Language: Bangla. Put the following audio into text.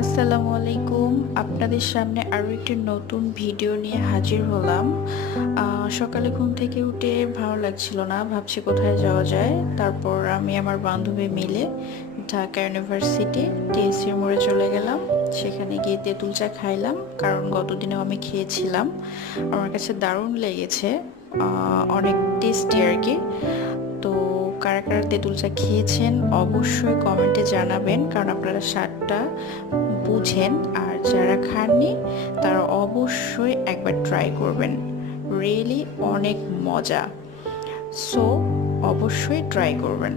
আসসালামু আলাইকুম। আপনাদের সামনে আরও একটি নতুন ভিডিও নিয়ে হাজির হলাম। সকালে ঘুম থেকে উঠে ভালো লাগছিল না, ভাবছি কোথায় যাওয়া যায়। তারপর আমি আমার বান্ধবী মিলে ঢাকা ইউনিভার্সিটি টিএসসি মোড়ে চলে গেলাম। সেখানে গিয়ে তেঁতুল চা খাইলাম, কারণ গতদিনেও আমি খেয়েছিলাম। আমার কাছে দারুণ লেগেছে, অনেক টেস্টি আর কি। তো কারা কারা তেঁতুল চা খেয়েছেন অবশ্যই কমেন্টে জানাবেন, কারণ আপনারা স্বাদটা বুঝেন। আর যারা খাননি তারা অবশ্যই একবার ট্রাই করবেন, রিয়েলি অনেক মজা। সো অবশ্যই ট্রাই করবেন।